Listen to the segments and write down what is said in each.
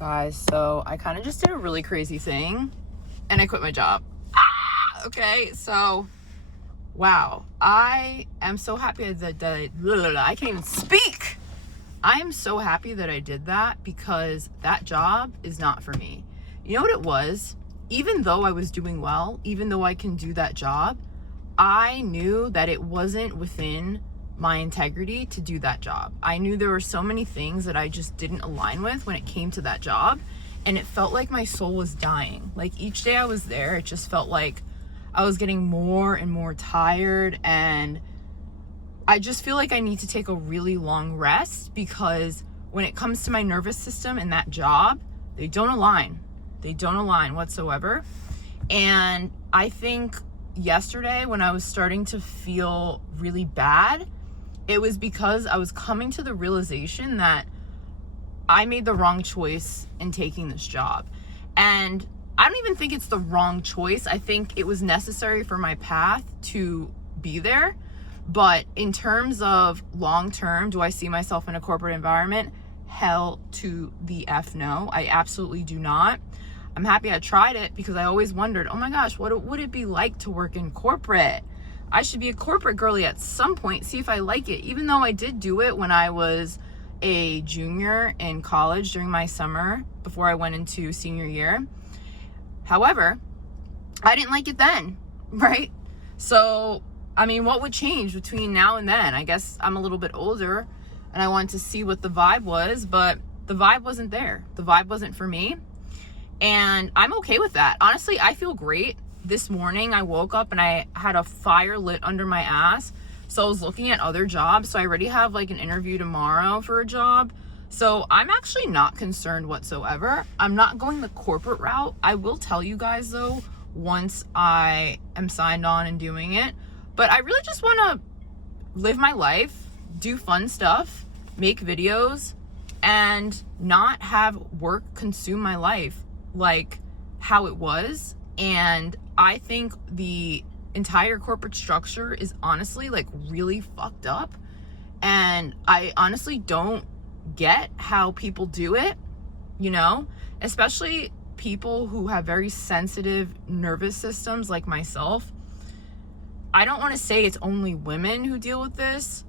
Guys, so I kind of just did a really crazy thing and I quit my job. Okay, so wow, I am so happy that I can't even speak. I am so happy that I did that because that job is not for me. You know what it was? Even though I was doing well, even though I can do that job, I knew that it wasn't within my integrity to do that job. I knew there were so many things that I just didn't align with when it came to that job, and it felt like my soul was dying. Like each day I was there, it just felt like I was getting more and more tired, and I just feel like I need to take a really long rest because when it comes to my nervous system and that job, they don't align. They don't align whatsoever. And I think yesterday when I was starting to feel really bad, it was because I was coming to the realization that I made the wrong choice in taking this job. And I don't even think it's the wrong choice. I think it was necessary for my path to be there. But in terms of long term, do I see myself in a corporate environment? Hell to the F no. I absolutely do not. I'm happy I tried it because I always wondered, oh my gosh, what would it be like to work in corporate? I should be a corporate girly at some point, see if I like it. Even though I did do it when I was a junior in college during my summer before I went into senior year. However, I didn't like it then, right? So, I mean, what would change between now and then? I guess I'm a little bit older and I wanted to see what the vibe was, but the vibe wasn't there. The vibe wasn't for me. And I'm okay with that. Honestly, I feel great. This morning I woke up and I had a fire lit under my ass. So I was looking at other jobs. So I already have like an interview tomorrow for a job. So I'm actually not concerned whatsoever. I'm not going the corporate route. I will tell you guys though, once I am signed on and doing it. But I really just want to live my life, do fun stuff, make videos, and not have work consume my life like how it was. And I think the entire corporate structure is honestly like really fucked up. And I honestly don't get how people do it, you know, especially people who have very sensitive nervous systems like myself. I don't want to say it's only women who deal with this,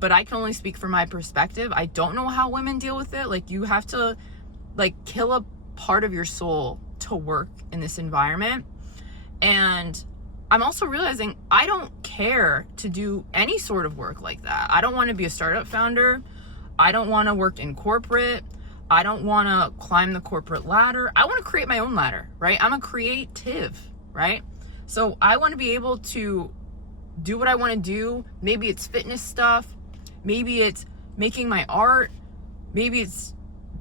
but I can only speak from my perspective. I don't know how women deal with it. Like you have to like kill a part of your soul to work in this environment. And I'm also realizing I don't care to do any sort of work like that. I don't want to be a startup founder. I don't want to work in corporate. I don't want to climb the corporate ladder. I want to create my own ladder, right? I'm a creative, right? So I want to be able to do what I want to do. Maybe it's fitness stuff. Maybe it's making my art. Maybe it's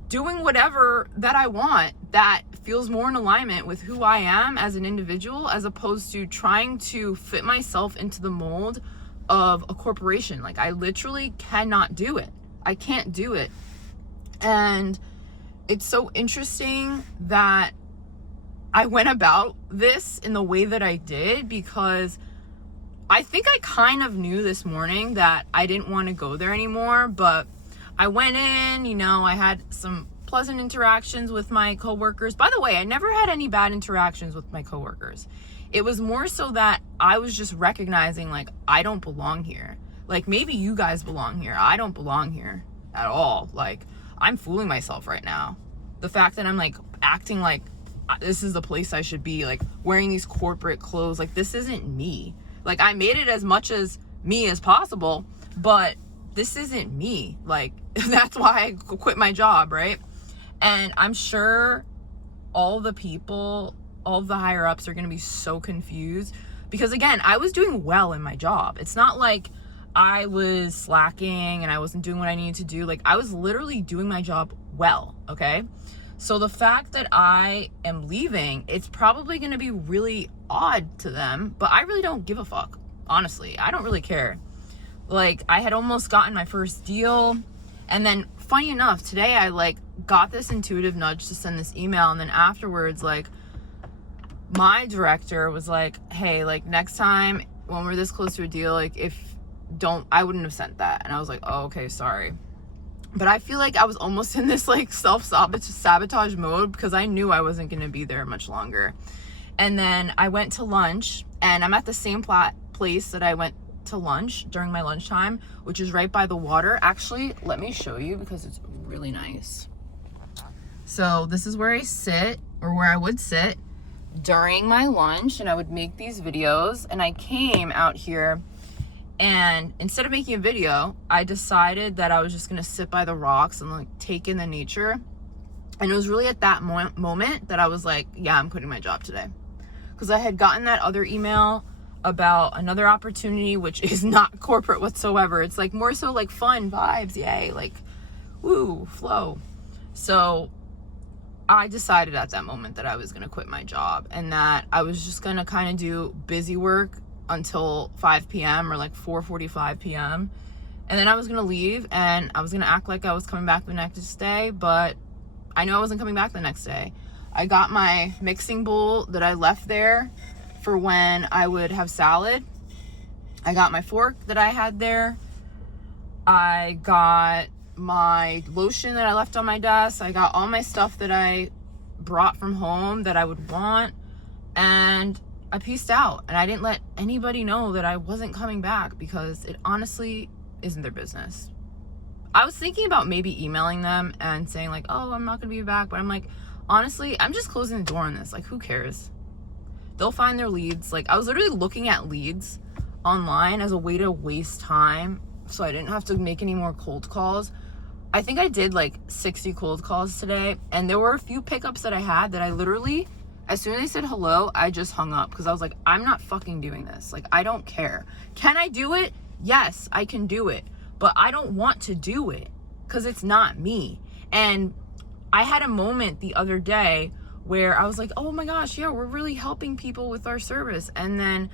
doing whatever that I want that feels more in alignment with who I am as an individual, as opposed to trying to fit myself into the mold of a corporation. Like I literally cannot do it. I can't do it. And it's so interesting that I went about this in the way that I did, because I think I kind of knew this morning that I didn't want to go there anymore, but I went in, you know, I had some pleasant interactions with my coworkers. By the way, I never had any bad interactions with my coworkers. It was more so that I was just recognizing like, I don't belong here. Like maybe you guys belong here. I don't belong here at all. Like I'm fooling myself right now. The fact that I'm like acting like this is the place I should be, like wearing these corporate clothes, like this isn't me. Like I made it as much as me as possible, but this isn't me. Like that's why I quit my job, right? And I'm sure all the people, all the higher ups are going to be so confused because again, I was doing well in my job. It's not like I was slacking and I wasn't doing what I needed to do. Like I was literally doing my job well, okay? So the fact that I am leaving, it's probably going to be really odd to them, but I really don't give a fuck. Honestly, I don't really care. Like I had almost gotten my first deal, and then funny enough, today I like got this intuitive nudge to send this email, and then afterwards, like my director was like, hey, like next time when we're this close to a deal, like I wouldn't have sent that. And I was like, oh, okay, sorry. But I feel like I was almost in this like self-sabotage mode because I knew I wasn't going to be there much longer. And then I went to lunch, and I'm at the same place that I went to lunch during my lunchtime, which is right by the water. Actually, let me show you because it's really nice. So this is where I sit, or where I would sit during my lunch, and I would make these videos. And I came out here, and instead of making a video, I decided that I was just gonna sit by the rocks and like take in the nature. And it was really at that moment that I was like, yeah, I'm quitting my job today. Because I had gotten that other email about another opportunity, which is not corporate whatsoever. It's like more so like fun vibes, yay, like woo, flow. So I decided at that moment that I was gonna quit my job, and that I was just gonna kind of do busy work until 5 p.m. or like 4:45 p.m. And then I was gonna leave, and I was gonna act like I was coming back the next day, but I knew I wasn't coming back the next day. I got my mixing bowl that I left there for when I would have salad. I got my fork that I had there. I got my lotion that I left on my desk. I got all my stuff that I brought from home that I would want, and I peaced out. And I didn't let anybody know that I wasn't coming back because it honestly isn't their business. I was thinking about maybe emailing them and saying like, oh, I'm not gonna be back, but I'm like, honestly, I'm just closing the door on this. Like, who cares? They'll find their leads. Like, I was literally looking at leads online as a way to waste time so I didn't have to make any more cold calls. I think I did like 60 cold calls today, and there were a few pickups that I had that I literally, as soon as they said hello, I just hung up because I was like, I'm not fucking doing this. Like, I don't care. Can I do it? Yes, I can do it, but I don't want to do it because it's not me. And I had a moment the other day where I was like, oh my gosh, yeah, we're really helping people with our service. And then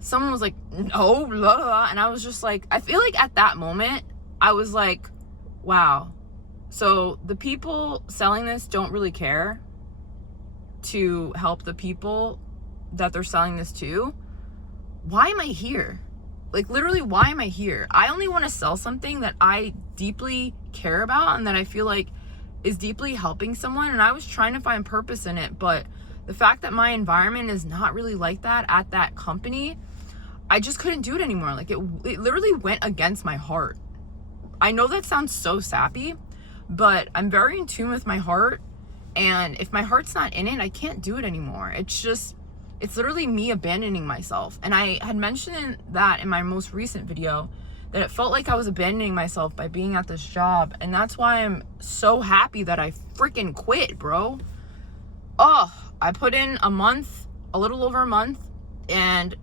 someone was like, no, blah, blah. And I was just like, I feel like at that moment, I was like, wow. So the people selling this don't really care to help the people that they're selling this to. Why am I here? Like, literally, why am I here? I only want to sell something that I deeply care about and that I feel like is deeply helping someone. And I was trying to find purpose in it, but the fact that my environment is not really like that at that company, I just couldn't do it anymore. Like, it literally went against my heart. I know that sounds so sappy, but I'm very in tune with my heart. And if my heart's not in it, I can't do it anymore. It's literally me abandoning myself. And I had mentioned that in my most recent video, that it felt like I was abandoning myself by being at this job. And that's why I'm so happy that I freaking quit, bro. Oh, I put in a month, a little over a month, and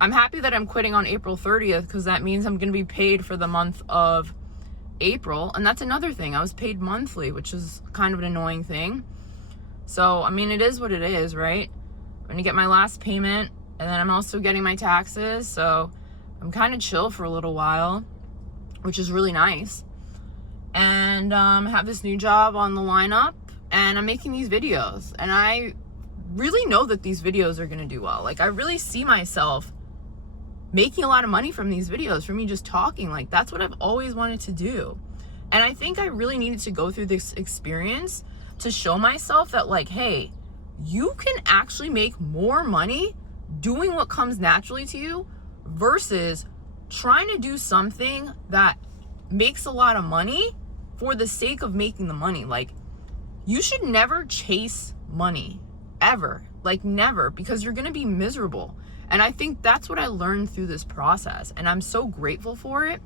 I'm happy that I'm quitting on April 30th because that means I'm going to be paid for the month of April. And that's another thing. I was paid monthly, which is kind of an annoying thing. So, I mean, it is what it is, right? I'm going to get my last payment, and then I'm also getting my taxes. So I'm kind of chill for a little while, which is really nice. And I have this new job on the lineup, and I'm making these videos. And I really know that these videos are going to do well. Like, I really see myself making a lot of money from these videos, from me just talking. Like, that's what I've always wanted to do. And I think I really needed to go through this experience to show myself that, like, hey, you can actually make more money doing what comes naturally to you versus trying to do something that makes a lot of money for the sake of making the money. Like, you should never chase money, ever. Like, never, because you're gonna be miserable. And I think that's what I learned through this process, and I'm so grateful for it.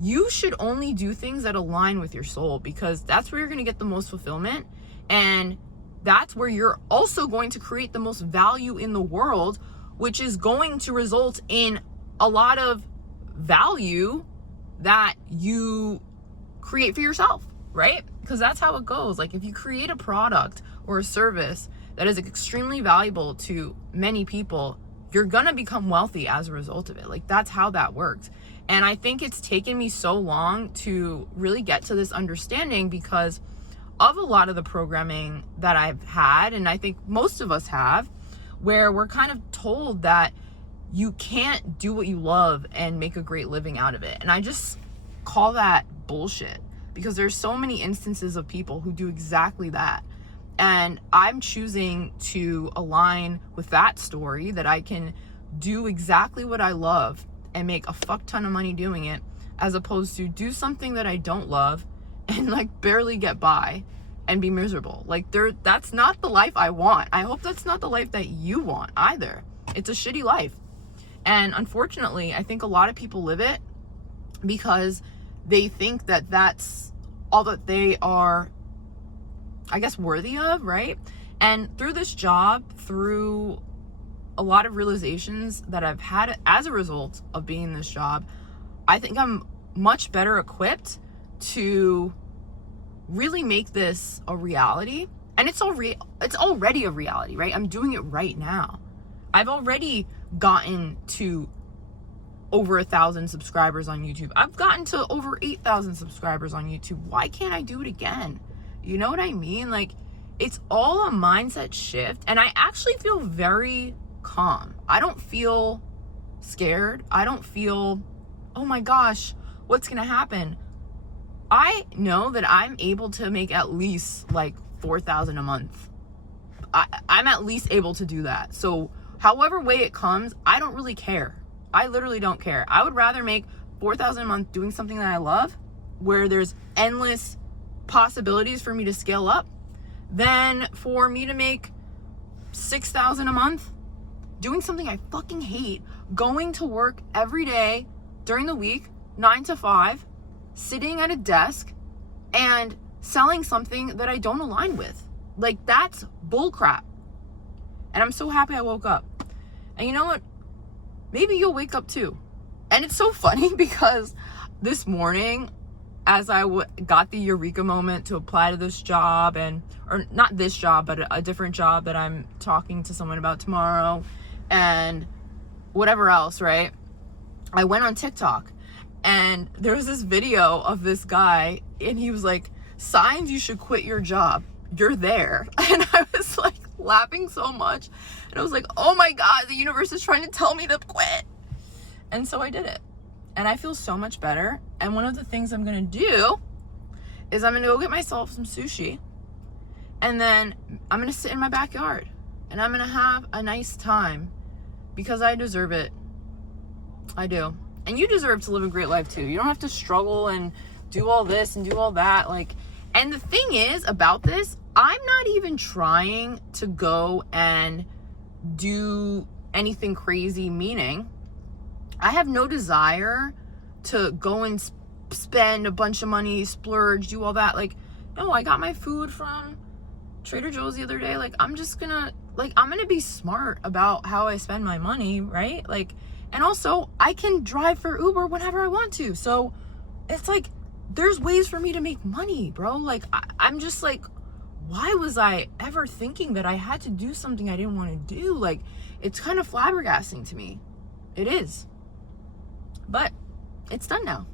You should only do things that align with your soul, because that's where you're gonna get the most fulfillment, and that's where you're also going to create the most value in the world, which is going to result in a lot of value that you create for yourself, right? Because that's how it goes. Like, if you create a product or a service that is extremely valuable to many people, you're gonna become wealthy as a result of it. Like, that's how that works. And I think it's taken me so long to really get to this understanding because of a lot of the programming that I've had, and I think most of us have, where we're kind of told that you can't do what you love and make a great living out of it. And I just call that bullshit, because there's so many instances of people who do exactly that. And I'm choosing to align with that story, that I can do exactly what I love and make a fuck ton of money doing it, as opposed to do something that I don't love and like barely get by and be miserable. Like that's not the life I want. I hope that's not the life that you want either. It's a shitty life. And unfortunately, I think a lot of people live it because they think that that's all that they are, I guess, worthy of, right? And through this job, through a lot of realizations that I've had as a result of being in this job, I think I'm much better equipped to really make this a reality. And it's already a reality, right? I'm doing it right now. I've already gotten to over 1,000 subscribers on YouTube. I've gotten to over 8,000 subscribers on YouTube. Why can't I do it again? You know what I mean? Like, it's all a mindset shift. And I actually feel very calm. I don't feel scared. I don't feel, oh my gosh, what's gonna happen? I know that I'm able to make at least like 4,000 a month. I'm at least able to do that. So however way it comes, I don't really care. I literally don't care. I would rather make 4,000 a month doing something that I love, where there's endless possibilities for me to scale up, than for me to make 6,000 a month doing something I fucking hate, going to work every day during the week, 9 to 5, sitting at a desk and selling something that I don't align with. Like, that's bullcrap. And I'm so happy I woke up. And you know what? Maybe you'll wake up too. And it's so funny because this morning, as I got the eureka moment to apply to this job, or not this job, but a different job that I'm talking to someone about tomorrow, and whatever else, right? I went on TikTok, and there was this video of this guy, and he was like, signs you should quit your job. You're there. And I was like laughing so much. And I was like, oh my God, the universe is trying to tell me to quit. And so I did it. And I feel so much better. And one of the things I'm going to do is I'm going to go get myself some sushi. And then I'm going to sit in my backyard. And I'm going to have a nice time because I deserve it. I do. And you deserve to live a great life too. You don't have to struggle and do all this and do all that. Like, and the thing is about this, I'm not even trying to go and do anything crazy, meaning I have no desire to go and spend a bunch of money, splurge, do all that. Like, no, I got my food from Trader Joe's the other day. Like, I'm gonna be smart about how I spend my money, right? Like, and also I can drive for Uber whenever I want to. So it's like, there's ways for me to make money, bro. Like, I'm just like, why was I ever thinking that I had to do something I didn't want to do? Like, it's kind of flabbergasting to me. It is. But it's done now.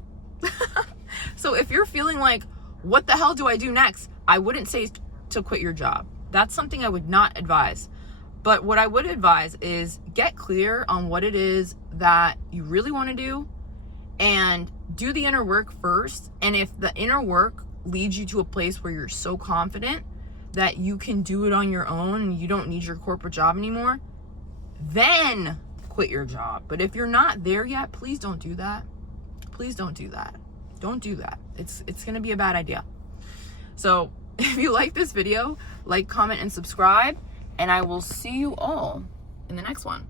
So if you're feeling like, what the hell do I do next? I wouldn't say to quit your job. That's something I would not advise. But what I would advise is get clear on what it is that you really want to do and do the inner work first. And if the inner work leads you to a place where you're so confident that you can do it on your own and you don't need your corporate job anymore, then quit your job. But if you're not there yet, please don't do that. Please don't do that. Don't do that. It's going to be a bad idea. So if you like this video, like, comment, and subscribe, and I will see you all in the next one.